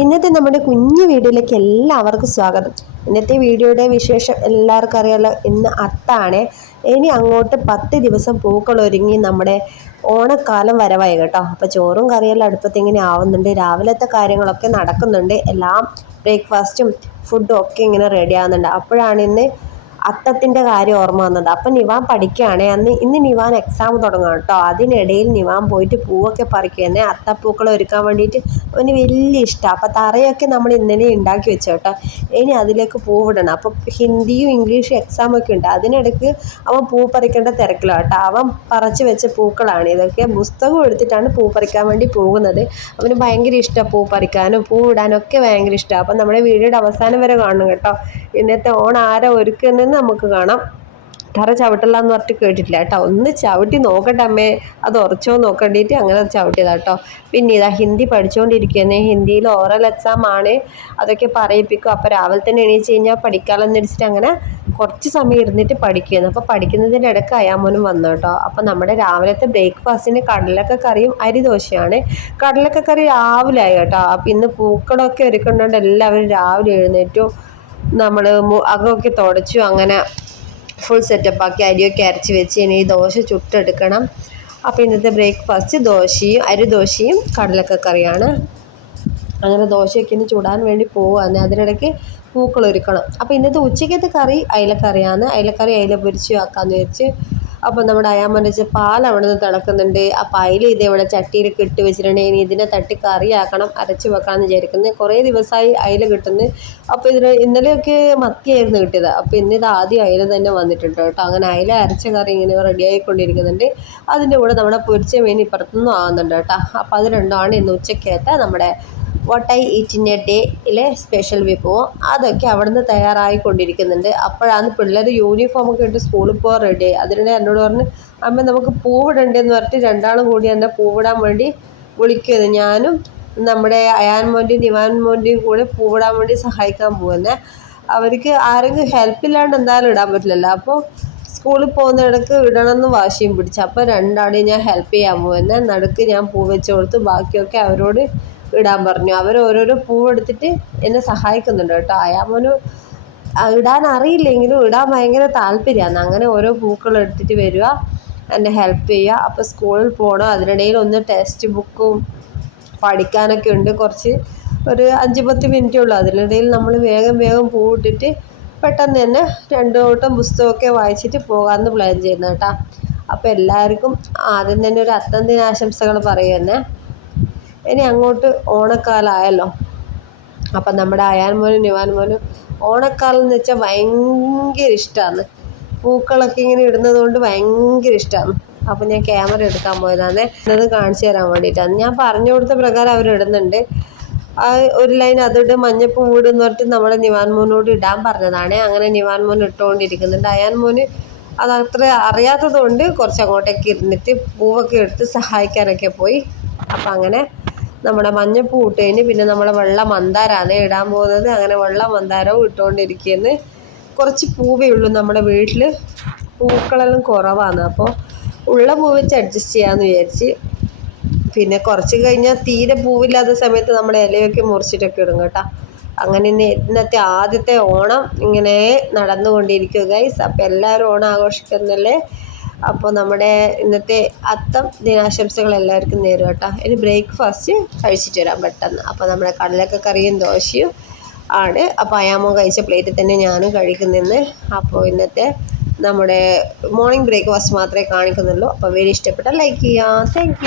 ഇന്നത്തെ നമ്മുടെ കുഞ്ഞു വീഡിയോയിലേക്ക് എല്ലാവർക്കും സ്വാഗതം. ഇന്നത്തെ വീഡിയോയുടെ വിശേഷം എല്ലാവർക്കും അറിയാലോ ഇന്ന് അത്താണ്. ഇനി അങ്ങോട്ട് പത്ത് ദിവസം പൂക്കൾ ഒരുങ്ങി നമ്മുടെ ഓണക്കാലം വരവായി കേട്ടോ. അപ്പോൾ ചോറും കറിയെല്ലാം അടുപ്പത്തിങ്ങനെ ആവുന്നുണ്ട്. രാവിലത്തെ കാര്യങ്ങളൊക്കെ നടക്കുന്നുണ്ട്. എല്ലാം ബ്രേക്ക്ഫാസ്റ്റും ഫുഡും ഒക്കെ ഇങ്ങനെ റെഡി ആവുന്നുണ്ട്. അപ്പോഴാണ് ഇന്ന് അത്തത്തിന്റെ കാര്യം ഓർമ്മ വന്നത് അപ്പം നിവാൻ പഠിക്കുകയാണ്. അന്ന് ഇന്ന് നിവാൻ എക്സാം തുടങ്ങുക കേട്ടോ. അതിനിടയിൽ നിവാൻ പോയിട്ട് പൂവൊക്കെ പറിക്കുന്നേ അത്തപ്പൂക്കൾ ഒരുക്കാൻ വേണ്ടിയിട്ട് അവന് വലിയ ഇഷ്ടമാണ് അപ്പം തറയൊക്കെ നമ്മൾ ഇന്നലെ ഉണ്ടാക്കി വെച്ചു കേട്ടോ. ഇനി അതിലേക്ക് പൂവിടണം അപ്പം ഹിന്ദിയും ഇംഗ്ലീഷും എക്സാം ഒക്കെ ഉണ്ട്. അതിനിടയ്ക്ക് അവൻ പൂ പറിക്കേണ്ട തിരക്കിലാണ് കേട്ടോ. അവൻ പറിച്ച് വെച്ച പൂക്കളാണ്. ഇതൊക്കെ പുസ്തകം എടുത്തിട്ടാണ് പൂ പറിക്കാൻ വേണ്ടി പോകുന്നത്. അവന് ഭയങ്കര ഇഷ്ടമാണ് പൂ പറിക്കാനും പൂ ഇടാനും ഒക്കെ ഭയങ്കര ഇഷ്ടമാണ് അപ്പം നമ്മുടെ വീഡിയോയുടെ അവസാനം വരെ കാണണം കേട്ടോ. ഇന്നത്തെ ഓണം ആരാ ഒരുക്കുന്നതെന്ന് നമുക്ക് കാണാം. തറ ചവിട്ടില്ല എന്ന് പറഞ്ഞിട്ട് കേട്ടിട്ടില്ല കേട്ടോ. ഒന്ന് ചവിട്ടി നോക്കട്ടെ അമ്മേ. അത് ഉറച്ചോ നോക്കേണ്ടിയിട്ട് അങ്ങനെ ചവിട്ടിയതാ കേട്ടോ. പിന്നെ ഇതാ ഹിന്ദി പഠിച്ചുകൊണ്ടിരിക്കുന്നത് ഹിന്ദിയിൽ ഓറൽ എക്സാം ആണ്. അതൊക്കെ പറയിപ്പിക്കും. അപ്പോൾ രാവിലെ തന്നെ എണീച്ച് കഴിഞ്ഞാൽ പഠിക്കാമെന്ന് വെച്ചിട്ട് അങ്ങനെ കുറച്ച് സമയം ഇരുന്നിട്ട് പഠിക്കുന്നു അപ്പോൾ പഠിക്കുന്നതിന്റെ ഇടയ്ക്ക് അയാമോനും വന്നു കേട്ടോ. അപ്പോൾ നമ്മുടെ രാവിലത്തെ ബ്രേക്ക്ഫാസ്റ്റിന് കടലക്ക കറിയും അരി ദോശയാണ്. കടലക്ക കറി രാവിലെ ആയി കേട്ടോ. അപ്പോൾ ഇന്ന് പൂക്കളൊക്കെ ഒരുക്കുന്നുണ്ട്. എല്ലാവരും രാവിലെ എഴുന്നേറ്റു. നമ്മൾ അകമൊക്കെ തുടച്ചു അങ്ങനെ ഫുൾ സെറ്റപ്പാക്കി അരിയൊക്കെ അരച്ച് വെച്ച് ഇനി ദോശ ചുട്ടെടുക്കണം. അപ്പോൾ ഇന്നത്തെ ബ്രേക്ക്ഫാസ്റ്റ് ദോശയും അരിദോശയും കടലക്കറിയാണ് അങ്ങനെ ദോശയൊക്കെ ഇന്ന് ചുടാൻ വേണ്ടി പോവുകയാണ് അതിനിടയ്ക്ക് പൂക്കൾ ഒരുക്കണം. അപ്പോൾ ഇന്നത്തെ ഉച്ചയ്ക്കത്തെ കറി അയിലക്കറിയാണ്. അയിലക്കറി അയില പൊരിച്ചു ആക്കാമെന്ന് വിചാരിച്ച് അപ്പോൾ നമ്മുടെ അയാമ്മന്റെ വെച്ചാൽ പാൽ അവിടെ നിന്ന് തിളക്കുന്നുണ്ട്. ആ പായൽ ഇത് ഇവിടെ ചട്ടിയിൽ കെട്ടി വെച്ചിട്ടുണ്ടെങ്കിൽ ഇനി ഇതിനെ തട്ടി കറിയാക്കണം അരച്ച് വെക്കാമെന്ന് വിചാരിക്കുന്നത് കുറേ ദിവസമായി അയില കിട്ടുന്നത് അപ്പോൾ ഇതിന് ഇന്നലെയൊക്കെ മത്തിയായിരുന്നു കിട്ടിയത്. അപ്പോൾ ഇന്ന് ഇത് ആദ്യം അയില തന്നെ വന്നിട്ടുണ്ട് കേട്ടോ. അങ്ങനെ അയില അരച്ച കറി ഇങ്ങനെ റെഡി ആയിക്കൊണ്ടിരിക്കുന്നുണ്ട്. അതിന്റെ കൂടെ നമ്മുടെ പൊരിച്ച മീൻ ഇപ്പുറത്തുനിന്നും ആകുന്നുണ്ട് കേട്ടോ. അപ്പോൾ അത് രണ്ടുമാണ് ഇന്ന് ഉച്ചക്കേറ്റ നമ്മുടെ what I eat in a ഡേയിലെ special വിഭവം അതൊക്കെ അവിടുന്ന് തയ്യാറായിക്കൊണ്ടിരിക്കുന്നുണ്ട്. അപ്പോഴാണ് പിള്ളേർ യൂണിഫോം ഒക്കെ ഇട്ട് സ്കൂളിൽ പോകാൻ റെഡി അതിനിടെ എന്നോട് പറഞ്ഞ് അമ്മ നമുക്ക് പൂവിടണ്ടെന്ന് പറഞ്ഞിട്ട് രണ്ടാളും കൂടി എന്നെ പൂവിടാൻ വേണ്ടി വിളിക്കുന്നത് ഞാനും നമ്മുടെ അയാൻ മോന്റെയും ദിവാൻ മോന്റെയും കൂടെ പൂവിടാൻ വേണ്ടി സഹായിക്കാൻ പോകുന്നത് അവർക്ക് ആരെങ്കിലും ഹെൽപ്പില്ലാണ്ട് എന്തായാലും ഇടാൻ പറ്റില്ലല്ലോ. അപ്പോൾ സ്കൂളിൽ പോകുന്ന ഇടണം ഇടണമെന്ന് വാശിയും പിടിച്ചു. അപ്പോൾ രണ്ടാളെയും ഞാൻ ഹെൽപ്പ് ചെയ്യാൻ പോകുന്നത് നടുക്ക് ഞാൻ പൂ വെച്ച് കൊടുത്ത് ബാക്കിയൊക്കെ അവരോട് ഇടാൻ പറഞ്ഞു. അവർ ഓരോരോ പൂവെടുത്തിട്ട് എന്നെ സഹായിക്കുന്നുണ്ട് കേട്ടോ. അയാമോന് ഇടാൻ അറിയില്ലെങ്കിലും ഇടാൻ ഭയങ്കര താല്പര്യമാണ്. അങ്ങനെ ഓരോ പൂക്കൾ എടുത്തിട്ട് വരിക എന്നെ ഹെൽപ്പ് ചെയ്യുക. അപ്പോൾ സ്കൂളിൽ പോകണം അതിനിടയിൽ ഒന്ന് ടെക്സ്റ്റ് ബുക്കും പഠിക്കാനൊക്കെ ഉണ്ട്. കുറച്ച് ഒരു അഞ്ച് പത്ത് മിനിറ്റേ ഉള്ളൂ. അതിനിടയിൽ നമ്മൾ വേഗം വേഗം പൂവിട്ടിട്ട് പെട്ടെന്ന് തന്നെ രണ്ട് വട്ടം പുസ്തകമൊക്കെ വായിച്ചിട്ട് പോകാമെന്ന് പ്ലാൻ ചെയ്യുന്നത് കേട്ടോ. അപ്പോൾ എല്ലാവർക്കും ആദ്യം തന്നെ ഒരു അത്തം ദിനാശംസകൾ പറയുന്നത് ഇനി അങ്ങോട്ട് ഓണക്കാലമായല്ലോ അപ്പം നമ്മുടെ അയാൻ മോനും നിവാൻ മോനും ഓണക്കാലം എന്ന് വെച്ചാൽ ഭയങ്കര ഇഷ്ടമാണ് പൂക്കളൊക്കെ ഇങ്ങനെ ഇടുന്നത് കൊണ്ട് ഭയങ്കര ഇഷ്ടമാണ് അപ്പം ഞാൻ ക്യാമറ എടുക്കാൻ പോയതാണ് ഇത് കാണിച്ചു തരാൻ വേണ്ടിയിട്ടാണ്. ഞാൻ പറഞ്ഞു കൊടുത്ത പ്രകാരം അവർ ആ ഒരു ലൈൻ അതിട്ട് മഞ്ഞപ്പൂ ഇടുന്ന് പറഞ്ഞിട്ട് നമ്മുടെ നിവാൻ മോനോട് ഇടാൻ പറഞ്ഞതാണ്. അങ്ങനെ നിവാൻ മോൻ ഇട്ടുകൊണ്ടിരിക്കുന്നുണ്ട് അയാൻ മോന് അത് അത്ര അറിയാത്തത് കൊണ്ട് കുറച്ച് അങ്ങോട്ടേക്ക് ഇരുന്നിട്ട് പൂവൊക്കെ എടുത്ത് സഹായിക്കാനൊക്കെ പോയി. അപ്പം അങ്ങനെ നമ്മുടെ മഞ്ഞപ്പൂ ഇട്ടതിന് പിന്നെ നമ്മുടെ വെള്ള മന്ദാരമാണ് ഇടാൻ പോകുന്നത്. അങ്ങനെ വെള്ള മന്ദാരവും ഇട്ടുകൊണ്ടിരിക്കുന്നത് കുറച്ച് പൂവേ ഉള്ളൂ നമ്മുടെ വീട്ടിൽ പൂക്കളെല്ലാം കുറവാണ്. അപ്പോൾ ഉള്ള പൂ വെച്ച് അഡ്ജസ്റ്റ് ചെയ്യാമെന്ന് വിചാരിച്ച്. പിന്നെ കുറച്ച് കഴിഞ്ഞാൽ തീരെ പൂവില്ലാത്ത സമയത്ത് നമ്മുടെ ഇലയൊക്കെ മുറിച്ചിട്ടൊക്കെ ഇടും കേട്ടോ. അങ്ങനെ ഇന്നത്തെ ആദ്യത്തെ ഓണം ഇങ്ങനെ നടന്നുകൊണ്ടിരിക്കുക ഗൈസ് അപ്പോൾ എല്ലാവരും ഓണം ആഘോഷിക്കുന്നല്ലേ? അപ്പോൾ നമ്മുടെ ഇന്നത്തെ അത്തം ദിനാശംസകൾ എല്ലാവർക്കും നേരും കേട്ടോ. ഇനി ബ്രേക്ക്ഫാസ്റ്റ് കഴിച്ചിട്ട് വരാം പെട്ടെന്ന്. അപ്പോൾ നമ്മുടെ കടലക്ക കറിയും ദോശയും ആണ്. അപ്പോൾ അയാമോ കഴിച്ച പ്ലേറ്റിൽ തന്നെ ഞാനും കഴിക്കുന്നെന്ന്. അപ്പോൾ ഇന്നത്തെ നമ്മുടെ മോർണിംഗ് ബ്രേക്ക്ഫാസ്റ്റ് മാത്രമേ കാണിക്കുന്നുള്ളൂ. അപ്പോൾ വീഡിയോ ഇഷ്ടപ്പെട്ടാൽ ലൈക്ക് ചെയ്യാം. താങ്ക്